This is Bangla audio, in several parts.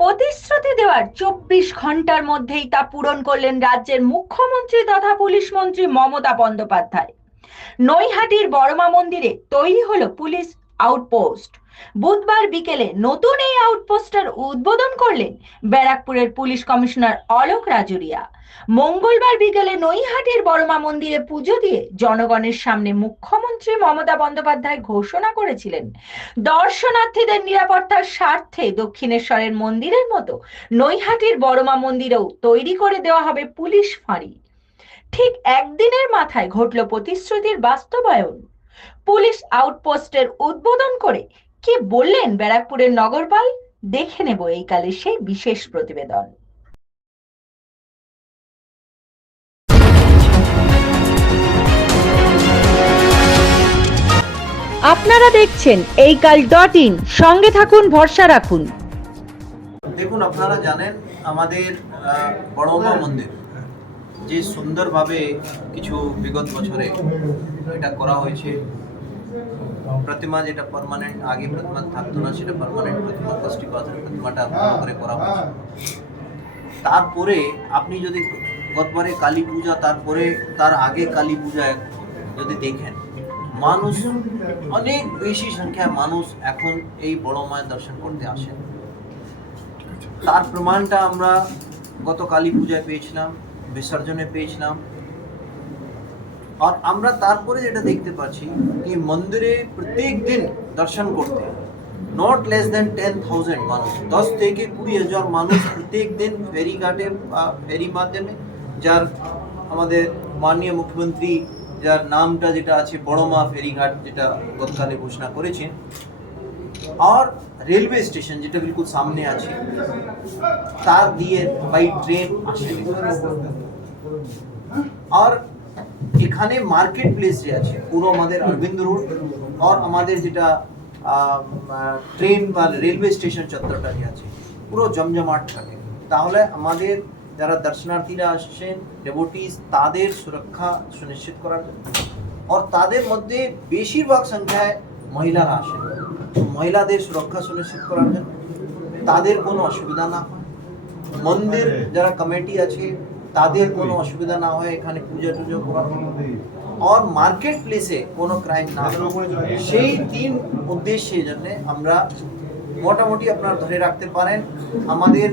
প্রতিশ্রুতি দেওয়ার চব্বিশ ঘণ্টার মধ্যেই তা পূরণ করলেন রাজ্যের মুখ্যমন্ত্রী তথা পুলিশ মন্ত্রী মমতা বন্দ্যোপাধ্যায়। নৈহাটির বড়মা মন্দিরে তৈরি হলো পুলিশ আউটপোস্ট। বুধবার বিকেলে নতুন এই আউটপোস্টের উদ্বোধন করলেন ব্যারাকপুরের পুলিশ কমিশনার অলোক রাজুরিয়া। মঙ্গলবার বিকেলে নৈহাটির বড়মা মন্দিরে পুজো দিয়ে জনগণের সামনে মুখ্যমন্ত্রী মমতা বন্দ্যোপাধ্যায় ঘোষণা করেছিলেন। দর্শনার্থীদের নিরাপত্তার স্বার্থে দক্ষিণেশ্বরের মন্দিরের মতো নৈহাটির বড়মা মন্দিরেও তৈরি করে দেওয়া হবে পুলিশ ফাঁড়ি। ঠিক একদিনের মাথায় ঘটল প্রতিশ্রুতির বাস্তবায়ন। পুলিশ আউটপোস্টের উদ্বোধন করে কি বললেন ব্যারাকপুরের নগরপাল? দেখে নেব এই কালে সেই বিশেষ প্রতিবেদন। আপনারা দেখছেন এই কাল ডট ইন। সঙ্গে থাকুন, ভরসা রাখুন। দেখুন, আপনারা জানেন আমাদের বড়মা মন্দির, যে সুন্দরভাবে কিছু বিগত বছরে এটা করা হয়েছে। প্রতিমা যেটা পার্মানেন্ট আগে প্রতিমা থাকতো না, সেটা পার্মানেন্ট প্রতিমা কষ্টি পাথর প্রতিমাটা ভালো করে করা হয়েছে। তারপরে আপনি যদি গতবারে কালী পূজা, তারপরে তার আগে কালী পূজা যদি দেখেন, মানুষ অনেক বেশি সংখ্যায় মানুষ এখন এই বড় মায়ের দর্শন করতে আসেন তার প্রমাণটা আমরা গত কালী পূজায় পেয়েছিলাম, বিসর্জনে পেয়েছিলাম আর আমরা তারপরে যেটা দেখতে পাচ্ছি কি মন্দিরে প্রত্যেক দিন দর্শন করতে not less than ten thousand মানুষ। দশ থেকে কুড়ি হাজার মানুষ প্রত্যেক দিন ফেরি ঘাটে বা ফেরি মাধ্যমে যার আমাদের মাননীয় মুখ্যমন্ত্রী যার নামটা যেটা আছে বড়মা ফেরিঘাট যেটা গতকালে ঘোষণা করেছেন। আর রেলওয়ে স্টেশন যেটা বিলকুল সামনে আছে তার দিয়ে বাই ট্রেন আসে। আর এখানে মার্কেট প্লেস যে আছে। পুরো আমাদের অরবিন্দ রোড আর আমাদের যেটা ট্রেন বা রেলওয়ে স্টেশন চত্বরটা যে আছে। পুরো জমজমাট থাকে। তাহলে আমাদের যারা দর্শনার্থীরা আসছেন ডেভোটিস তাদের সুরক্ষা সুনিশ্চিত করার জন্য। আর তাদের মধ্যে বেশিরভাগ সংখ্যায় মহিলারা আসেন। তো মহিলাদের সুরক্ষা সুনিশ্চিত করার জন্য তাদের কোনো অসুবিধা না হয়। মন্দির যারা কমিটি আছে তাদের কোনো অসুবিধা না হয় এখানে পূজা টুজো করার আর মার্কেট প্লেসে কোনো ক্রাইম না সেই তিন উদ্দেশ্যের জন্য আমরা মোটামুটি আপনারা ধরে রাখতে পারেন আমাদের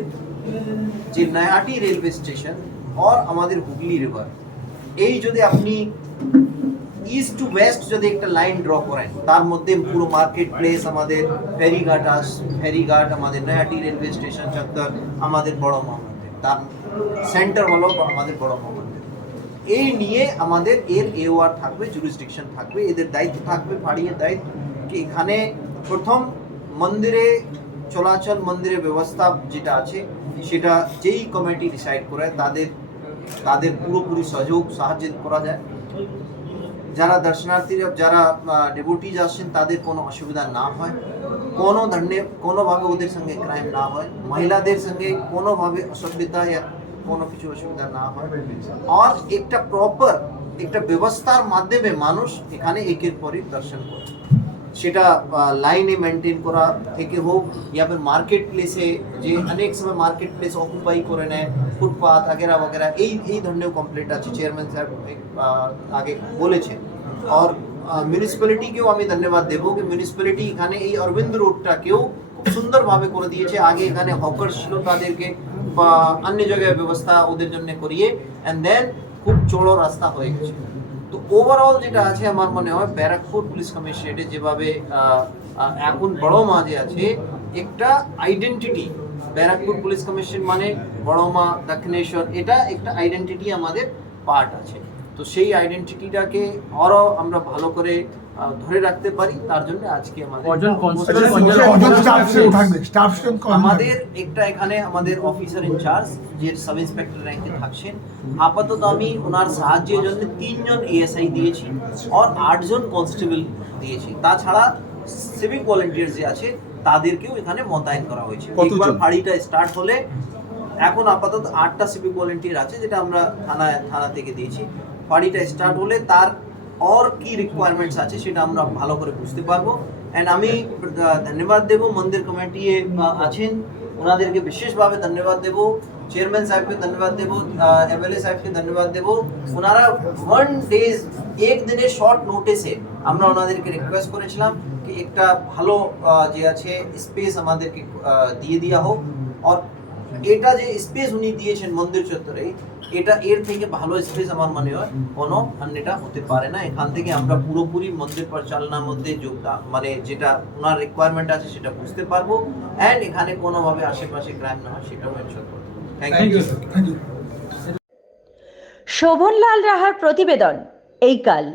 যে নয়াটি রেলওয়ে স্টেশন আর আমাদের হুগলি রিভার এই যদি আপনি ইস্ট টু ওয়েস্ট যদি একটা লাইন ড্র করেন তার মধ্যে পুরো মার্কেট প্লেস আমাদের ফেরিঘাট আস ফেরিঘাট আমাদের নয়াটি রেলওয়ে স্টেশন চত্বর আমাদের বড় মহামন্দির তার সেন্টার হলো আমাদের বড় ভবন। এই নিয়ে আমাদের এর এওয়ার থাকবে জুরিসডিকশন থাকবে, এদের দায়িত্ব থাকবে ফাড়িয়ে দায়িত্ব। কি এখানে প্রথম মন্দিরে চলাচল, মন্দিরের ব্যবস্থা যেটা আছে, সেটা যেই কমিটি ডিসাইড করে, তাদের তাদের পুরোপুরি সহযোগ, সাহায্য করা যায়। যারা দর্শনার্থীরা, যারা ডেপুটিজ আসছেন তাদের কোনো অসুবিধা না হয়। কোনো ধরনের কোনোভাবে ওদের সঙ্গে ক্রাইম না হয়। মহিলাদের সঙ্গে কোনোভাবে অসভ্যতা কোনো কিছু অসুবিধা না হয়। আর একটা প্রপার একটা ব্যবস্থার মাধ্যমে মানুষ এখানে একের পরই দর্শন করে। সেটা লাইনে মেনটেন করা থেকে হোক ইয়া মার্কেট প্লেসে যে অনেক সময় মার্কেট প্লেস অকুপাই করে নেয় ফুটপাথ আগেরা বগেরা, এই এই ধরনের কমপ্লেন্ট আছে চেয়ারম্যান স্যার আগে বলেছেন। আর মিউনিসিপ্যালিটিকেও আমি ধন্যবাদ দেবো যে মিউনিসিপ্যালিটি এখানে এই অরবিন্দ রোডটাকেও খুব সুন্দরভাবে করে দিয়েছে। আগে এখানে হকার ছিল তাদেরকে বা অন্য জায়গায় ব্যবস্থা ওদের জন্য করিয়ে অ্যান্ড দেন খুব চড়ো রাস্তা হয়ে গেছে। তো ওভারঅল যেটা আছে আমার মনে হয়, ব্যারাকপুর পুলিশ কমিশনারেটে যেভাবে এখন বড় মা যে আছে, একটা আইডেন্টিটি ব্যারাকপুর পুলিশ কমিশন মানে বড় মা, দক্ষিণেশ্বর, এটা একটা আইডেন্টিটি আমাদের পার্ট আছে। তো সেই আইডেন্টিটিটাকে আরও আমরা ভালো করে ধরে রাখতে পারি তার জন্য আজকে আমাদের আমাদের- একটা এখানে আমাদের অফিসার ইনচার্জ যে সাব ইন্সপেক্টর র্যাঙ্কে থাকছেন আপাতত আমি ওনার সাহায্যের জন্য তিনজন এএসআই দিয়েছি আর আটজন কনস্টেবল দিয়েছি। তাছাড়া সিভিক ভলেন্টিয়ার যে আছে তাদেরকেও এখানে মোতায়েন করা হয়েছে? একবার ফাঁড়িটা স্টার্ট হলে এখন আপাতত আটটা সিভিক ভলেন্টিয়ার আছে যেটা আমরা থানায় থানা থেকে দিয়েছি। ফাঁড়িটা স্টার্ট হলে তার আর কি রিকোয়ারমেন্টস আছে, সেটা আমরা ভালো করে বুঝতে পারব। অ্যান্ড আমি ধন্যবাদ দেব মন্দির কমিটি আছেন। ওনাদেরকে বিশেষভাবে ধন্যবাদ দেব। চেয়ারম্যান সাহেবকে ধন্যবাদ দেব এমএলএ সাহেবকে ধন্যবাদ দেব। ওনারা ওয়ান ডেজ এক দিনের শর্ট নোটিসে আমরা ওনাদেরকে রিকোয়েস্ট করেছিলাম কি একটা ভালো যে আছে স্পেস আমাদেরকে দিয়ে দেওয়া হোক। আর এটা যে স্পেস উনি দিয়েছেন মন্দির চত্বরে এটা এর থেকে ভালো স্পেস আমার মনে হয় কোনো অন্যটা হতে পারে না। এখান থেকে আমরা পুরোপুরি মন্দির পরিচালনার মধ্যে যোগদান মানে যেটা ওনার রিকোয়ারমেন্ট আছে সেটা বুঝতে পারব। অ্যান্ড এখানে কোনোভাবে আশেপাশে ক্রাইম না হয় সেটাও এনশোর করব। থ্যাংক ইউ শোভনলাল রাহার প্রতিবেদন এই কাল।